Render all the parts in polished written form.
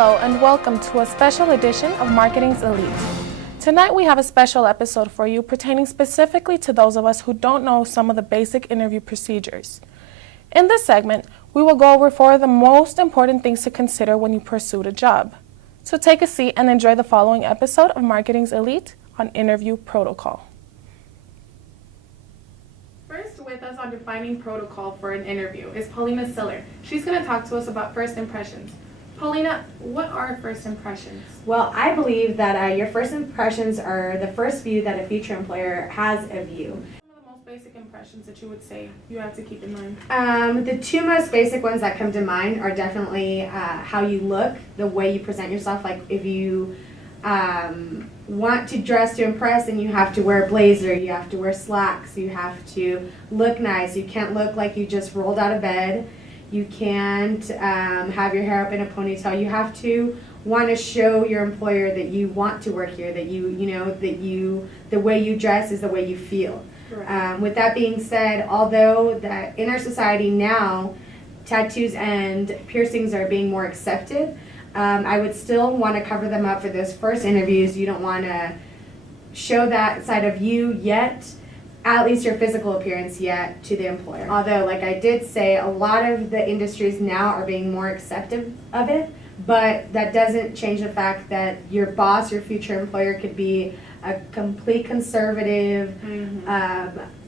Hello and welcome to a special edition of Marketing's Elite. Tonight we have a special episode for you pertaining specifically to those of us who don't know some of the basic interview procedures. In this segment, we will go over 4 of the most important things to consider when you pursue a job. So take a seat and enjoy the following episode of Marketing's Elite on interview protocol. First with us on defining protocol for an interview is Paulina Siller. She's going to talk to us about first impressions. Paulina, what are first impressions? Well, I believe that your first impressions are the first view that a future employer has of you. Some of the most basic impressions that you would say you have to keep in mind? The 2 most basic ones that come to mind are definitely how you look, the way you present yourself. Like if you want to dress to impress, and you have to wear a blazer, you have to wear slacks, you have to look nice. You can't look like you just rolled out of bed. You can't have your hair up in a ponytail. You have to want to show your employer that you want to work here, that the way you dress is the way you feel. With that being said, although that in our society now, tattoos and piercings are being more accepted, I would still want to cover them up for those first interviews. You don't want to show that side of you yet, at least your physical appearance yet, to the employer. Although, like I did say, a lot of the industries now are being more accepting of it, but that doesn't change the fact that your boss, your future employer, could be a complete conservative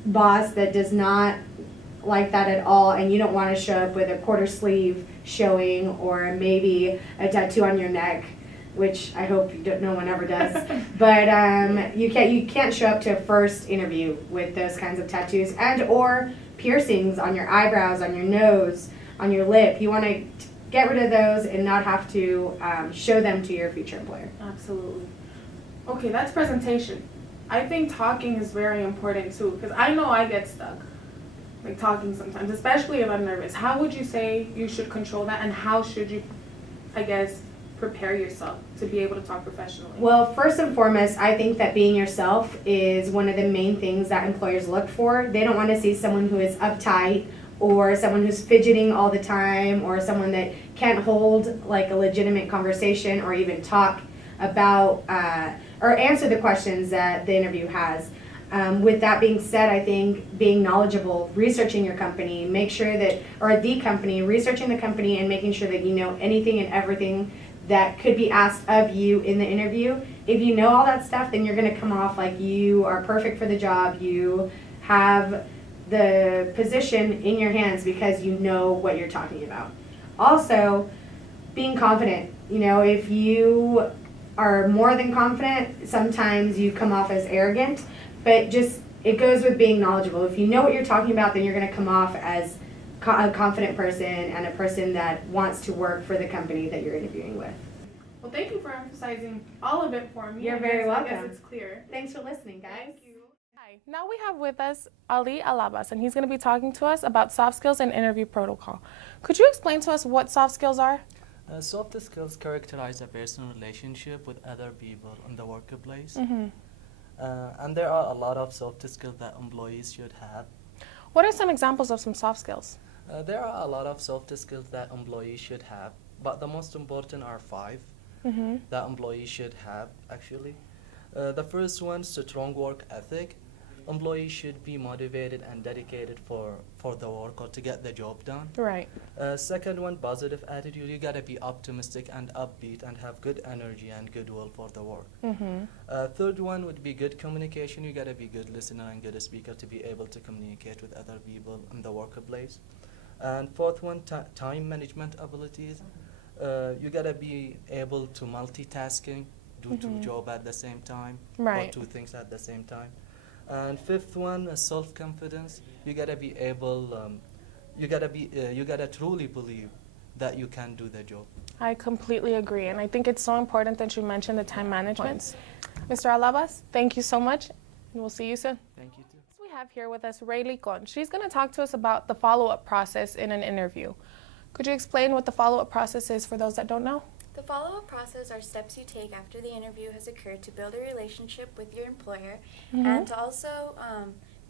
boss that does not like that at all, and you don't want to show up with a quarter sleeve showing or maybe a tattoo on your neck, which I hope no one ever does. But you can't show up to a first interview with those kinds of tattoos and or piercings on your eyebrows, on your nose, on your lip. You want to get rid of those and not have to show them to your future employer. Absolutely. Okay, that's presentation. I think talking is very important too, because I know I get stuck like talking sometimes, especially if I'm nervous. How would you say you should control that, and how should you, I guess, prepare yourself to be able to talk professionally? Well, first and foremost, I think that being yourself is one of the main things that employers look for. They don't want to see someone who is uptight or someone who's fidgeting all the time or someone that can't hold like a legitimate conversation or even talk about or answer the questions that the interview has. With that being said, I think being knowledgeable, researching your company, researching the company and making sure that you know anything and everything that could be asked of you in the interview. If you know all that stuff, then you're going to come off like you are perfect for the job. You have the position in your hands because you know what you're talking about. Also, being confident. If you are more than confident, sometimes you come off as arrogant, but it goes with being knowledgeable. If you know what you're talking about, then you're going to come off as a confident person and a person that wants to work for the company that you're interviewing with. Well, thank you for emphasizing all of it for me. You're very welcome. I guess it's clear. Thanks for listening, guys. Thank you. Hi. Now we have with us Ali Alabas, and he's going to be talking to us about soft skills and interview protocol. Could you explain to us what soft skills are? Soft skills characterize a personal relationship with other people in the workplace. And there are a lot of soft skills that employees should have. What are some examples of some soft skills? There are a lot of soft skills that employees should have, but the most important are 5 that employees should have, actually. The first one, strong work ethic. Employees should be motivated and dedicated for the work or to get the job done. Right. Second one, positive attitude. You gotta be optimistic and upbeat and have good energy and goodwill for the work. Third one would be good communication. You gotta be good listener and good speaker to be able to communicate with other people in the workplace. And fourth one, time management abilities. You gotta be able to multitasking, do 2 jobs at the same time, or 2 things at the same time. And fifth one, self-confidence. You gotta be able, you gotta truly believe that you can do the job. I completely agree, and I think it's so important that you mentioned the time management. Mr. Alabas, thank you so much, and we'll see you soon. Thank you too. We have here with us Rayleigh Con. She's going to talk to us about the follow-up process in an interview. Could you explain what the follow-up process is for those that don't know? The follow-up process are steps you take after the interview has occurred to build a relationship with your employer and to also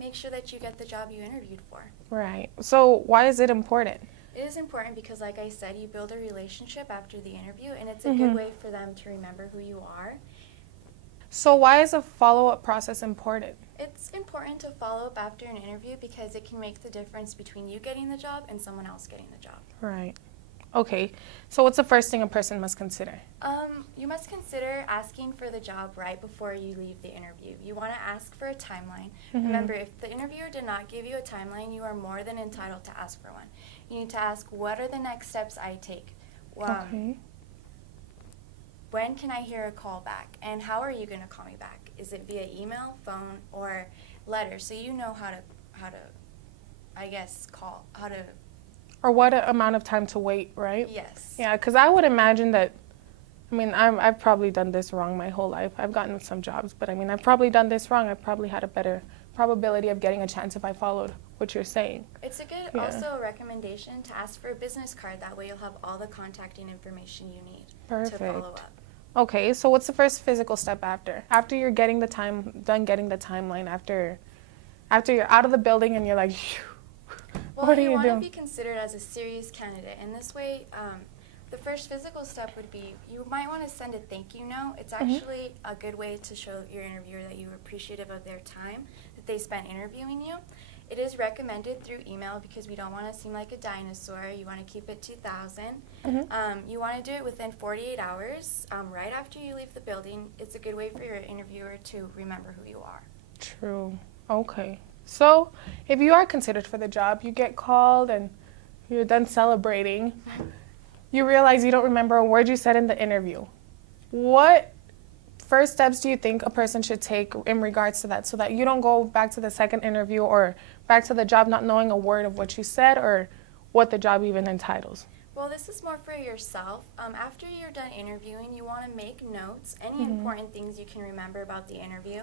make sure that you get the job you interviewed for. Right. So why is it important? It is important because, like I said, you build a relationship after the interview, and it's a good way for them to remember who you are. So why is a follow-up process important? It's important to follow up after an interview because it can make the difference between you getting the job and someone else getting the job. Right. Okay. So what's the first thing a person must consider? You must consider asking for the job right before you leave the interview. You want to ask for a timeline. Remember, if the interviewer did not give you a timeline, you are more than entitled to ask for one. You need to ask, what are the next steps I take? Okay. When can I hear a call back? And how are you going to call me back? Is it via email, phone, or letter? So you know how to I guess, Or what amount of time to wait, right? Yes. Yeah, because I would imagine that, I mean, I've probably done this wrong my whole life. I've gotten some jobs, but I mean, I've probably done this wrong. I've probably had a better probability of getting a chance if I followed what you're saying. It's a good, also a recommendation to ask for a business card. That way you'll have all the contacting information you need to follow up. Okay, so what's the first physical step after? After you're getting the done getting the timeline, after you're out of the building and you're like, well, what do you you want do? to be considered as a serious candidate. And this way, the first physical step would be you might want to send a thank you note. It's actually a good way to show your interviewer that you were appreciative of their time that they spent interviewing you. It is recommended through email because we don't want to seem like a dinosaur. You want to keep it 2,000. You want to do it within 48 hours, right after you leave the building. It's a good way for your interviewer to remember who you are. True. Okay. So if you are considered for the job, you get called and you're done celebrating. You realize you don't remember a word you said in the interview. What first steps do you think a person should take in regards to that so that you don't go back to the second interview or back to the job not knowing a word of what you said or what the job even entitles? Well, this is more for yourself. After you're done interviewing, you want to make notes, any important things you can remember about the interview,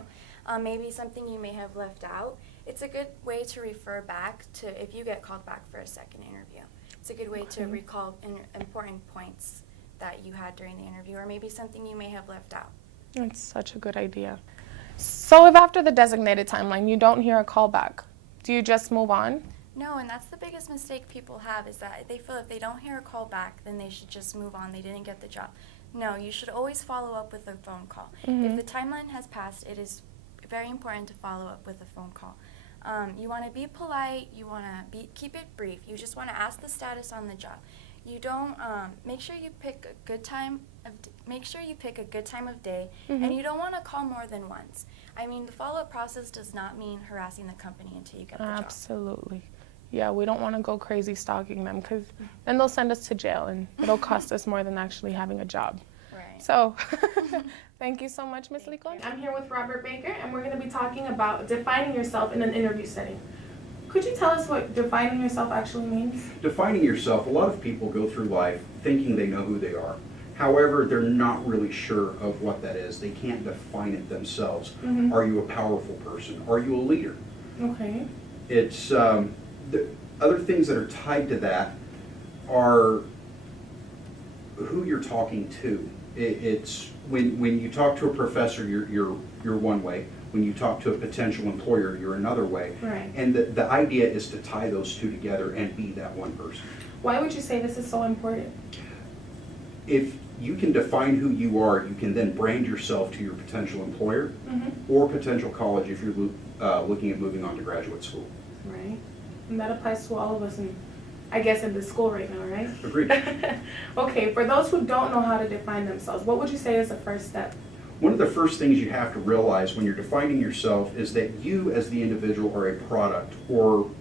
maybe something you may have left out. It's a good way to refer back to if you get called back for a second interview. It's a good way to recall important points that you had during the interview or maybe something you may have left out. That's such a good idea. So if after the designated timeline you don't hear a call back, do you just move on? No, and that's the biggest mistake people have is that they feel if they don't hear a call back, then they should just move on. They didn't get the job. No, you should always follow up with a phone call. If the timeline has passed, it is very important to follow up with a phone call. You want to be polite. You want to keep it brief. You just want to ask the status on the job. You don't make sure you pick a good time of day, and you don't want to call more than once. I mean, the follow-up process does not mean harassing the company until you get the job. Absolutely. Yeah, we don't want to go crazy stalking them because then they'll send us to jail and it'll cost us more than actually having a job. Right. So, thank you so much, Ms. Licon. I'm here with Robert Baker, and we're going to be talking about defining yourself in an interview setting. Could you tell us what defining yourself actually means? Defining yourself, a lot of people go through life thinking they know who they are. However, they're not really sure of what that is. They can't define it themselves. Are you a powerful person? Are you a leader? Okay. It's the other things that are tied to that are who you're talking to. It's when you talk to a professor, you're one way. When you talk to a potential employer, you're another way. Right. And the idea is to tie those two together and be that one person. Why would you say this is so important? If you can define who you are, you can then brand yourself to your potential employer or potential college if you're looking at moving on to graduate school. Right. And that applies to all of us, I guess, in the school right now, right? Agreed. Okay, for those who don't know how to define themselves, what would you say is the first step? One of the first things you have to realize when you're defining yourself is that you as the individual are a product or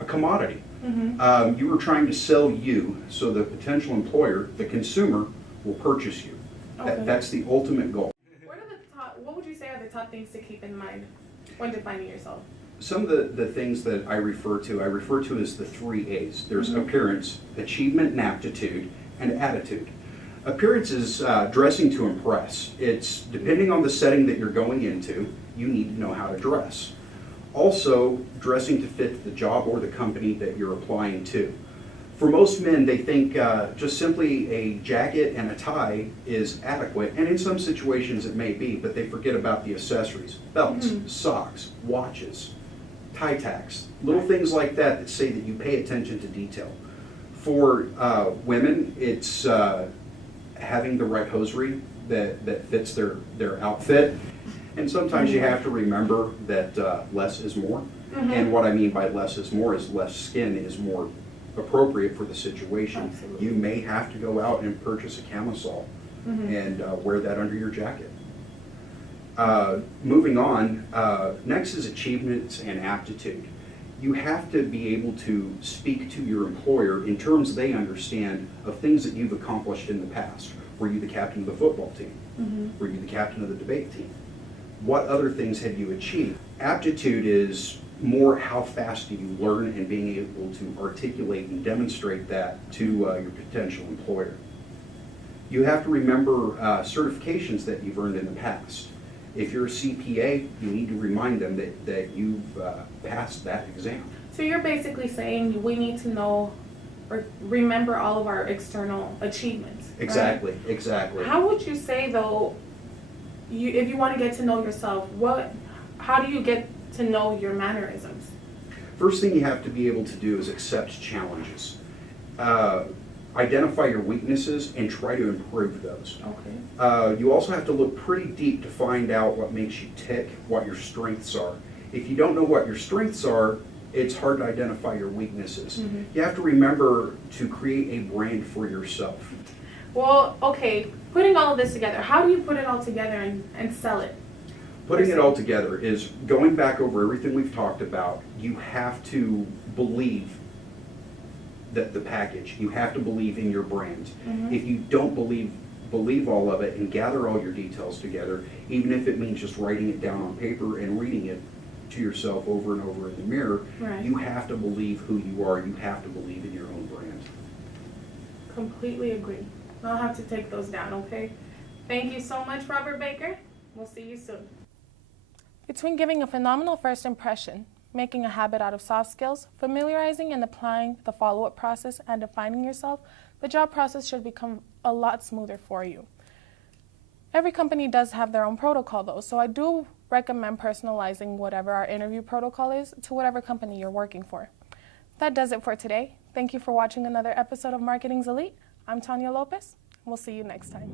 a commodity. You are trying to sell you so the potential employer, the consumer, will purchase you. Okay. That's the ultimate goal. What would you say are the top things to keep in mind when defining yourself? Some of the things that I refer to as the 3 A's. There's appearance, achievement and aptitude, and attitude. Appearance is dressing to impress. It's depending on the setting that you're going into, you need to know how to dress. Also, dressing to fit the job or the company that you're applying to. For most men, they think just simply a jacket and a tie is adequate, and in some situations it may be, but they forget about the accessories, belts, socks, watches, tie tacks, little things like that that say that you pay attention to detail. For women, it's having the right hosiery that fits their outfit. And sometimes you have to remember that less is more. And what I mean by less is more is less skin is more appropriate for the situation. Absolutely. You may have to go out and purchase a camisole and wear that under your jacket. Moving on, next is achievements and aptitude. You have to be able to speak to your employer in terms they understand of things that you've accomplished in the past. Were you the captain of the football team? Were you the captain of the debate team? What other things have you achieved? Aptitude is more how fast do you learn and being able to articulate and demonstrate that to your potential employer. You have to remember certifications that you've earned in the past. If you're a CPA, you need to remind them that you've passed that exam. So you're basically saying we need to know or remember all of our external achievements. Right? Exactly, exactly. How would you say though, if you want to get to know yourself, how do you get to know your mannerisms? First thing you have to be able to do is accept challenges. Identify your weaknesses and try to improve those. Okay. You also have to look pretty deep to find out what makes you tick, what your strengths are. If you don't know what your strengths are, it's hard to identify your weaknesses. You have to remember to create a brand for yourself. Well, okay, putting all of this together, how do you put it all together and sell it? Putting it all together is going back over everything we've talked about. You have to believe the package. You have to believe in your brand. If you don't believe all of it and gather all your details together, even if it means just writing it down on paper and reading it to yourself over and over in the mirror, Right. you have to believe who you are. You have to believe in your own brand. Completely agree. I'll have to take those down, okay? Thank you so much, Robert Baker. We'll see you soon. Between giving a phenomenal first impression, making a habit out of soft skills, familiarizing and applying the follow-up process, and defining yourself, the job process should become a lot smoother for you. Every company does have their own protocol though, so I do recommend personalizing whatever our interview protocol is to whatever company you're working for. That does it for today. Thank you for watching another episode of Marketing's Elite. I'm Tanya Lopez. We'll see you next time.